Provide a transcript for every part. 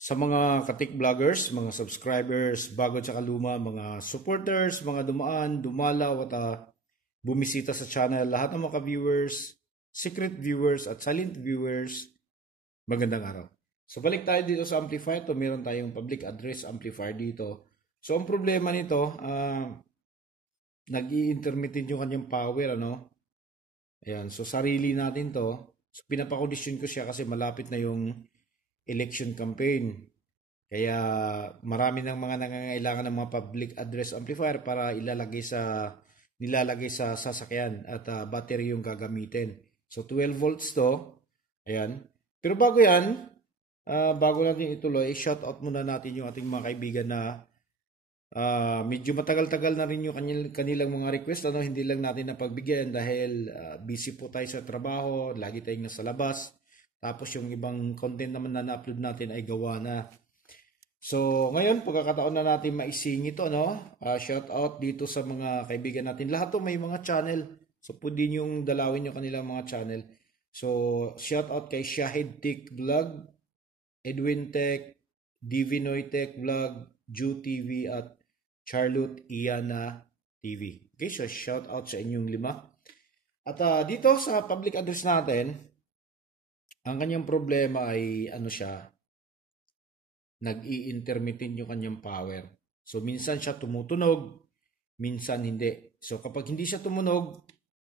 Sa mga katik vloggers, mga subscribers, bago at luma, mga supporters, mga dumaan, dumalaw at bumisita sa channel, lahat ng mga viewers, secret viewers at silent viewers, magandang araw. So balik tayo dito sa amplifier. Ito meron tayong public address amplifier dito. So ang problema nito, nag-i-intermittent yung kanyang power, ano? Ayan, so sarili natin to. So pinapakondisyon ko siya kasi malapit na yung election campaign. Kaya marami ng mga nangangailangan ng mga public address amplifier para nilalagay sa sasakyan at battery yung gagamitin. So 12 volts to. Ayan. Pero bago natin ituloy, shout out muna natin yung ating mga kaibigan na medyo matagal-tagal na rin yung kanilang mga request, hindi lang natin napagbigyan dahil busy po tayo sa trabaho, lagi tayong nasa labas. Tapos yung ibang content naman na na-upload natin ay gawa na. So, ngayon, pagkakataon na natin maisingit ito, no? Shout out dito sa mga kaibigan natin. Lahat to may mga channel. So, pwede yung dalawin yung kanilang mga channel. So, shout out kay Shahid Tech Vlog, Edwin Tech, Divinoy Tech Vlog, Ju TV at Charlotte Iana TV. Okay, so shout out sa inyong lima. At dito sa public address natin, ang kanyang problema ay nag-i-intermittent yung kanyang power. So minsan siya tumutunog, minsan hindi. So kapag hindi siya tumunog,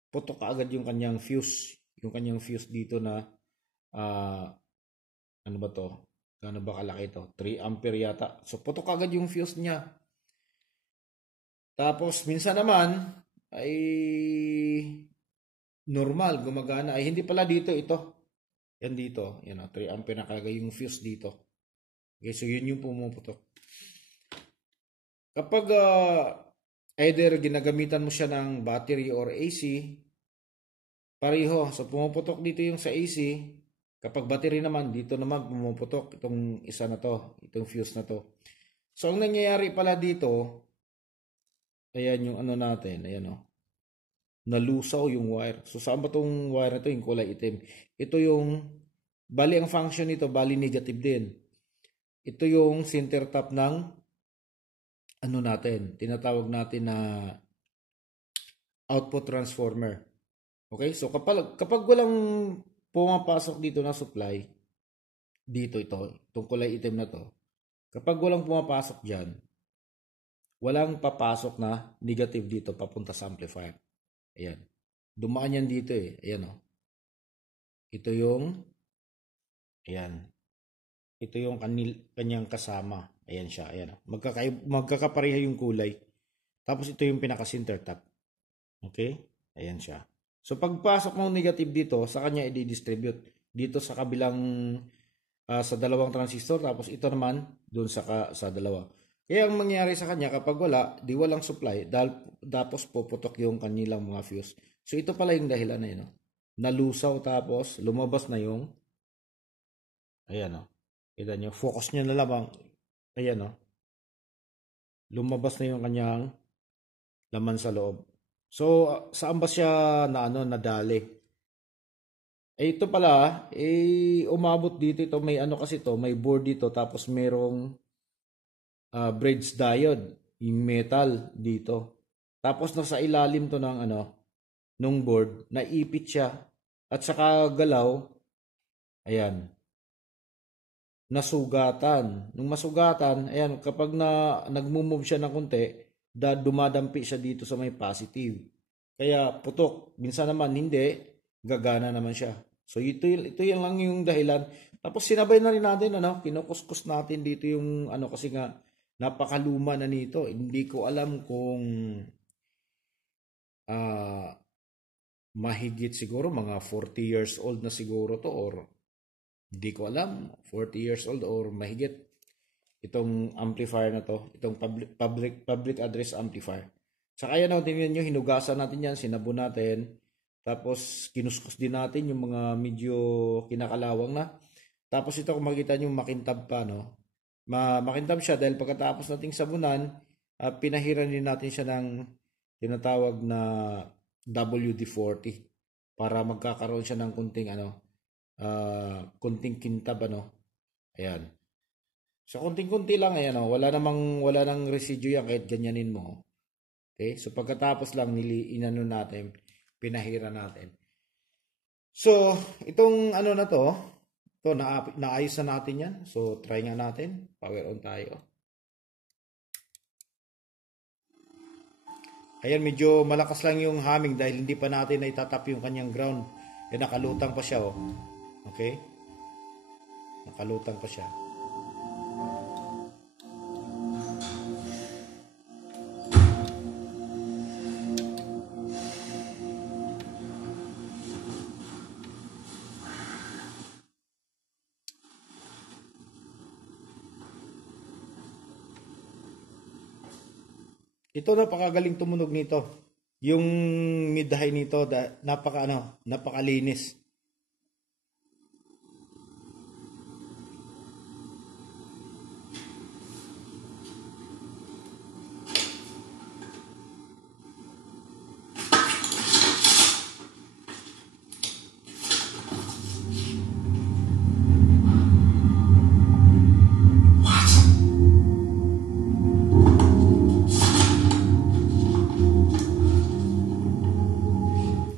putok agad yung kanyang fuse. Yung kanyang fuse dito na ano ba to? Gaano ba kalaki to? 3 ampere yata. So putok agad yung fuse niya. Tapos minsan naman ay normal, gumagana. Ay hindi pala dito ito. Yan dito. Yan 3 ampere na kalagay yung fuse dito. Okay, so yun yung pumuputok. Kapag either ginagamitan mo siya ng battery or AC, pareho. So pumuputok dito yung sa AC. Kapag battery naman, dito naman pumuputok itong isa na to, itong fuse na to. So ang nangyayari pala dito, ayan yung ano natin, ayan o. Nalusaw yung wire. So saan ba tong wire na to? Yung kulay itim. Ito yung, bali ang function nito, bali negative din. Ito yung center tap ng ano natin, tinatawag natin na output transformer. Okay? So kapag walang pumapasok dito na supply, dito itong kulay itim na to, kapag walang pumapasok dyan, walang papasok na negative dito papunta sa amplifier. Ayan. Dumaan yan dito eh. Ayan o. Ito yung, ayan. Ito yung kanyang kasama. Ayan siya. Ayan. Magkakapareha yung kulay. Tapos ito yung pinaka-center tap. Okay? Ayan siya. So pagpasok ng negative dito, sa kanya i-distribute. Dito sa kabilang, sa dalawang transistor. Tapos ito naman, dun sa dalawa. Kaya ang mangyayari sa kanya, kapag walang supply, tapos puputok yung kanilang mga fuse. So ito pala yung dahilan na yun. Nalusaw tapos lumabas na yung, ayan o. Kita nyo, focus nyo na lamang. Ayan o. Lumabas na yung kanyang laman sa loob. So, saan ba siya nadali? Ito pala, umabot dito ito. May kasi to, may board dito. Tapos merong bridge diode. Yung metal dito. Tapos nasa ilalim to ng nung board. Naipit siya. At saka galaw. Ayan. Nasugatan. Nung masugatan, ayan, kapag nagmo-move siya ng konti, dumadampi siya dito sa may positive. Kaya putok. Minsan naman hindi, gagana naman siya. So ito yan lang yung dahilan. Tapos sinabay na rin natin, kinukuskus natin dito yung kasi nga napakaluma na nito. Hindi ko alam kung mahigit siguro mga 40 years old na siguro to, or hindi ko alam, 40 years old or mahigit itong amplifier na to, itong public address amplifier. Saka yan, tingnan nyo, hinugasan natin yan, sinabo natin, tapos kinuskus din natin yung mga medyo kinakalawang na. Tapos ito, kung makita nyo, makintab pa, makintab siya dahil pagkatapos nating sabunan, pinahiran din natin siya ng tinatawag na WD-40 para magkakaroon siya ng kunting kunting kintab, ayan. So, konting-kunti lang, ayan, oh. Wala nang residue yan kahit ganyanin mo. Okay? So, pagkatapos lang, inano natin, pinahira natin. So, itong ano na to, naayos na natin yan. So, try nga natin. Power on tayo. Ayan, medyo malakas lang yung humming dahil hindi pa natin naitatap yung kanyang ground. Nakalutang pa siya, oh. Okay? Nakalutang pa siya. Ito napakagaling tumunog nito. Yung mid-high nito napakalinis.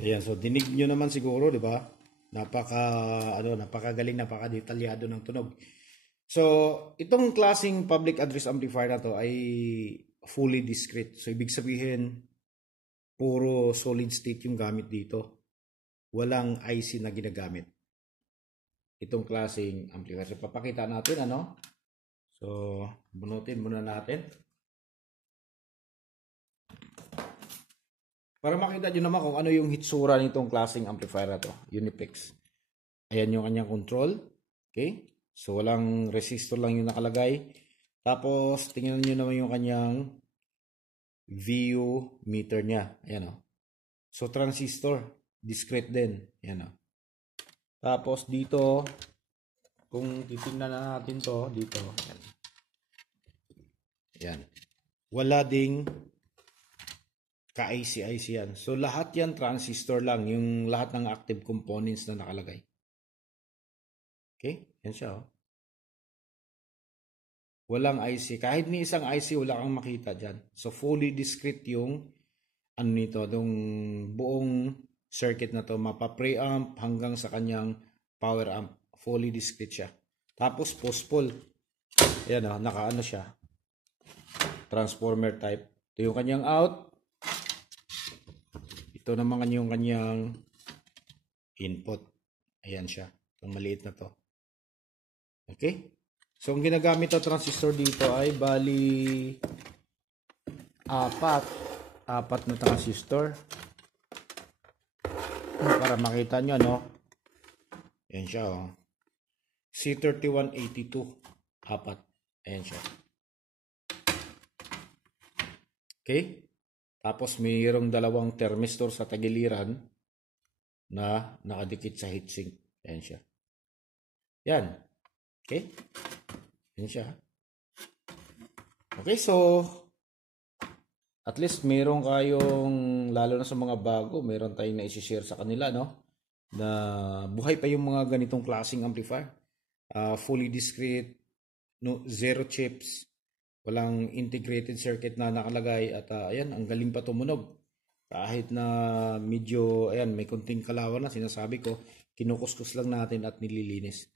Ayan, so dinig nyo naman siguro, di ba? Napakagaling, napakadetalyado ng tunog. So, itong klaseng public address amplifier na to ay fully discrete. So, ibig sabihin, puro solid state yung gamit dito. Walang IC na ginagamit. Itong klaseng amplifier. So, papakita natin, ano? So, bunutin muna natin. Para makita nyo naman kung ano yung hitsura nitong klaseng amplifier na to, Uniplex. Ayan yung kanyang control. Okay? So, walang resistor lang yung nakalagay. Tapos, tingnan nyo naman yung kanyang VU meter niya. Ayan o. So, transistor. Discrete din. Ayan o. Tapos, dito, kung titingnan na natin to, dito. Ayan. Ayan. Wala ding ka-IC-IC yan. So, lahat yan transistor lang. Yung lahat ng active components na nakalagay. Okay? Yan siya, oh. Walang IC. Kahit ni isang IC, wala kang makita dyan. So, fully discrete yung ano nito, yung buong circuit na to. Mapa-preamp hanggang sa kanyang power amp. Fully discrete siya. Tapos, post-pole. Ayan, oh, naka-ano siya. Transformer type. Ito yung kanyang out. Ito naman yung kanyang input. Ayan siya. Ang maliit na to. Okay? So, ang ginagamit na transistor dito ay bali apat na transistor. Para makita nyo, no? Ayan siya, oh. C3182. Apat. Ayan siya. Okay? Tapos mayroong dalawang thermistor sa tagiliran na nakadikit sa heatsink. Ayan siya. Yan. Okay? Yan siya. Okay, so at least mayroon kayong, lalo na sa mga bago, mayroon tayong na isi-share sa kanila, no? Na buhay pa yung mga ganitong klaseng amplifier. Fully discrete, no, zero chips. Walang integrated circuit na nakalagay at ayan, ang galing pa tumunog. Kahit na medyo, ayan, may kunting kalawan na, sinasabi ko, kinukuskus lang natin at nililinis.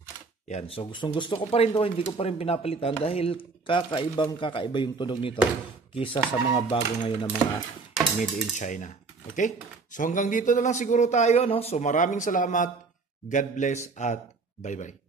Ayan, so gustong-gusto ko pa rin to, hindi ko pa rin pinapalitan dahil kakaiba yung tunog nito kisa sa mga bago ngayon na mga made in China. Okay? So hanggang dito na lang siguro tayo, no? So maraming salamat, God bless at bye-bye.